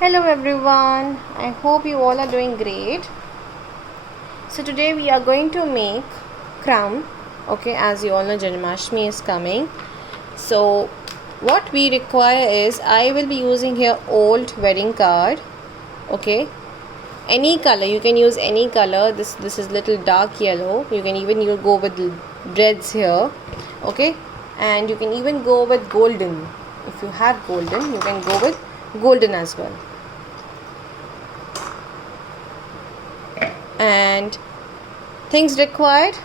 Hello everyone, I hope you all are doing great. So today we are going to make crown. Okay, as you all know, Janmashtami is coming. So what we require is, I will be using here old wedding card. Okay, any color, you can use any color. This is little dark yellow. You can even go with reds here. Okay, and you can even go with golden. If you have golden, you can go with golden as well. And things required,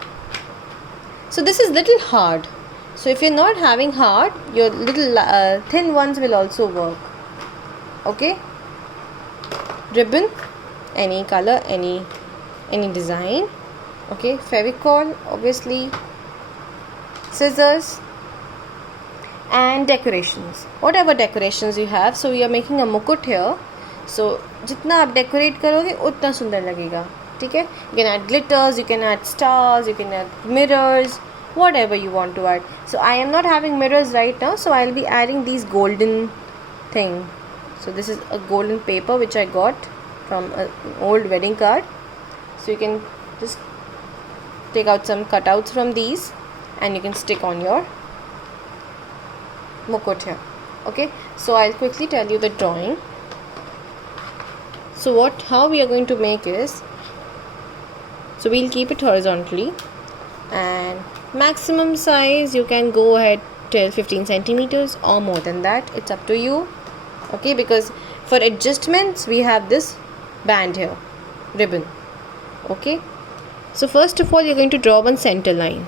so this is little hard, so if you're not having hard, your little thin ones will also work. Okay, ribbon, any color, any design. Okay, Fevicol, obviously, scissors, and decorations, whatever decorations you have. So we are making a mukut here, so जितना आप decorate करोगे उतना सुंदर लगेगा. ठीक है, you can add glitters, you can add stars, you can add mirrors, whatever you want to add. So I am not having mirrors right now, so I'll be adding these golden thing. So this is a golden paper which I got from an old wedding card. So you can just take out some cutouts from these and you can stick on your mukut here. Okay, so I'll quickly tell you the drawing. So how we are going to make is, so we'll keep it horizontally, and maximum size you can go ahead till 15 centimeters or more than that, it's up to you. Okay, because for adjustments we have this band here, ribbon. Okay, so first of all you're going to draw one center line.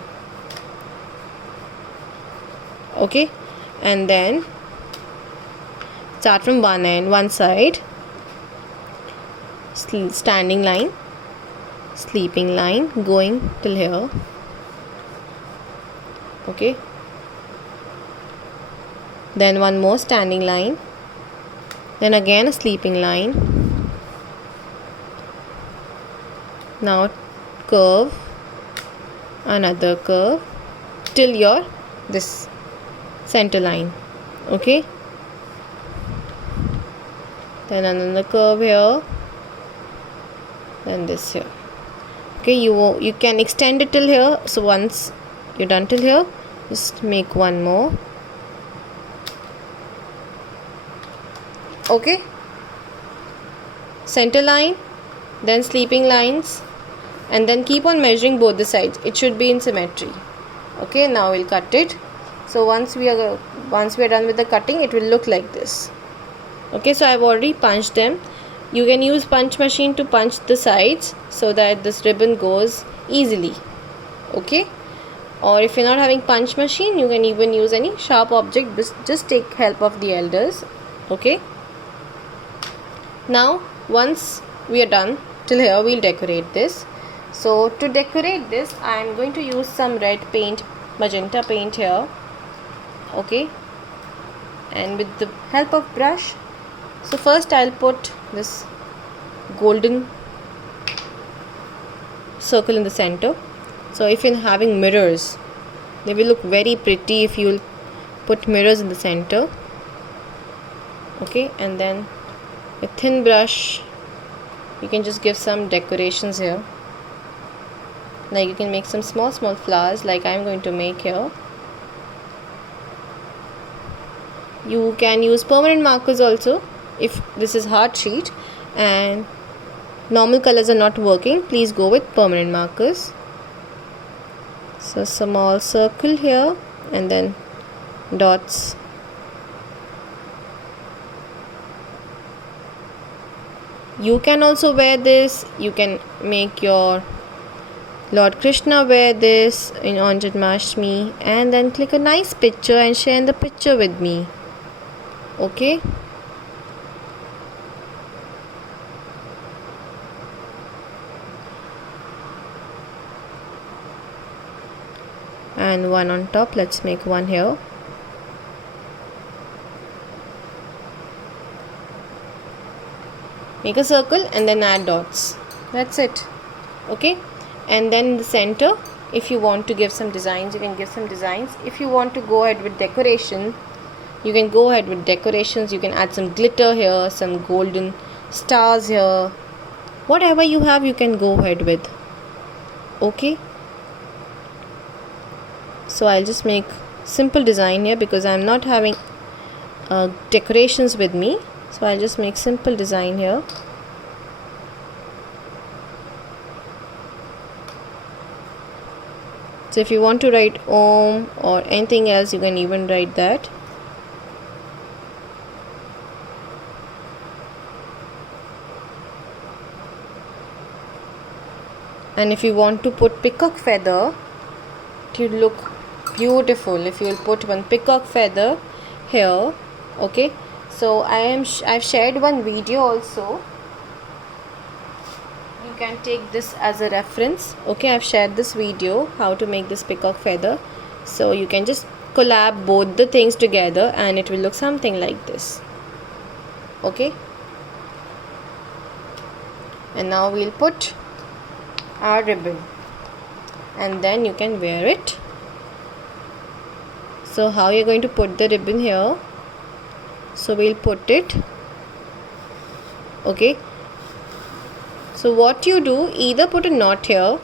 Okay, and then start from one side, standing line, sleeping line going till here. Okay, then one more standing line, then again a sleeping line. Now curve, another curve till your this center line. Okay, then another curve here, then this here. Okay, you can extend it till here. So once you're done till here, just make one more. Okay, center line, then sleeping lines, and then keep on measuring both the sides. It should be in symmetry. Okay, now we'll cut it. So once we are done with the cutting, it will look like this. Okay, so I've already punched them. You can use punch machine to punch the sides so that this ribbon goes easily. Okay, or if you're not having punch machine, you can even use any sharp object. Just take help of the elders. Okay, now once we are done till here, we'll decorate this. So to decorate this, I am going to use some red paint, magenta paint here. Okay, and with the help of brush, so first I'll put this golden circle in the center. So if you're having mirrors, they will look very pretty if you'll put mirrors in the center. Okay, and then a thin brush, you can just give some decorations here. Like you can make some small flowers like I'm going to make here. You can use permanent markers also if this is hard sheet and normal colors are not working. Please go with permanent markers. So small circle here and then dots. You can also wear this. You can make your Lord Krishna wear this on Janmashtami and then click a nice picture and share the picture with me. Okay, and one on top. Let's make one here. Make a circle and then add dots. That's it. Okay, and then in the center, if you want to give some designs, you can give some designs. If you want to go ahead with decoration, You can go ahead with decorations. You can add some glitter here, some golden stars here. Whatever you have, you can go ahead with. Okay. So I'll just make simple design here because I'm not having decorations with me. So I'll just make simple design here. So if you want to write Om or anything else, you can even write that. And if you want to put peacock feather to look beautiful, if you will put one peacock feather here, okay. So I've shared one video also. You can take this as a reference. Okay, I've shared this video how to make this peacock feather. So you can just collab both the things together and it will look something like this. Okay. And now we'll put our ribbon and then you can wear it. So how you're going to put the ribbon here? So we'll put it. Okay. So what you do, either put a knot here,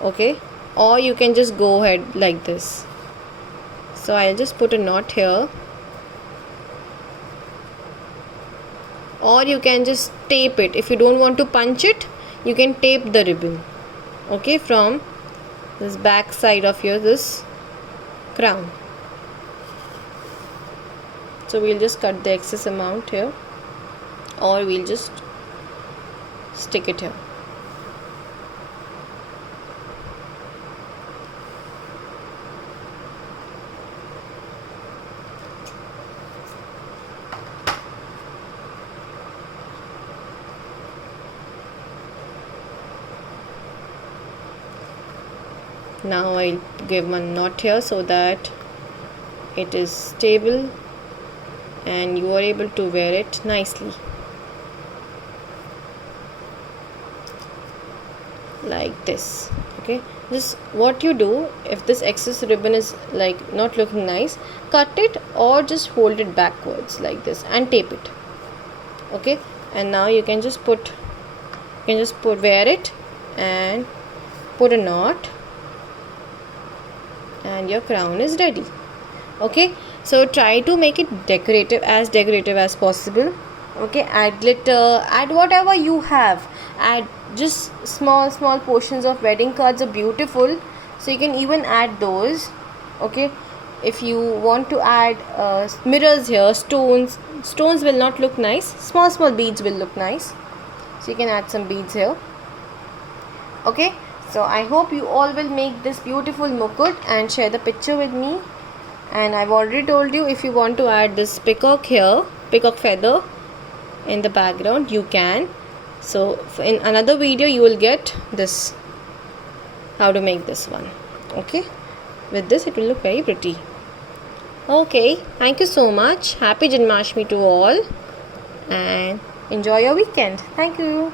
okay, or you can just go ahead like this. So I'll just put a knot here, or you can just tape it. If you don't want to punch it, you can tape the ribbon, okay, from this back side of your this crown. So we'll just cut the excess amount here, or we'll just stick it here. Now I'll give one knot here so that it is stable and you are able to wear it nicely. Like this. Okay, just what you do, if this excess ribbon is like not looking nice, cut it or just hold it backwards like this and tape it. Okay, and now you can just wear it and put a knot and your crown is ready. Okay, so try to make it decorative as possible. Okay, add glitter, add whatever you have, add just small portions of wedding cards are beautiful, so you can even add those. Okay, if you want to add mirrors here, stones will not look nice, small beads will look nice, so you can add some beads here. Okay, so I hope you all will make this beautiful mukut and share the picture with me. And I've already told you, if you want to add this peacock here, peacock feather in the background, you can. So in another video you will get this, how to make this one. Okay, with this it will look very pretty. Okay, thank you so much. Happy Janmashtami to all and enjoy your weekend. Thank you.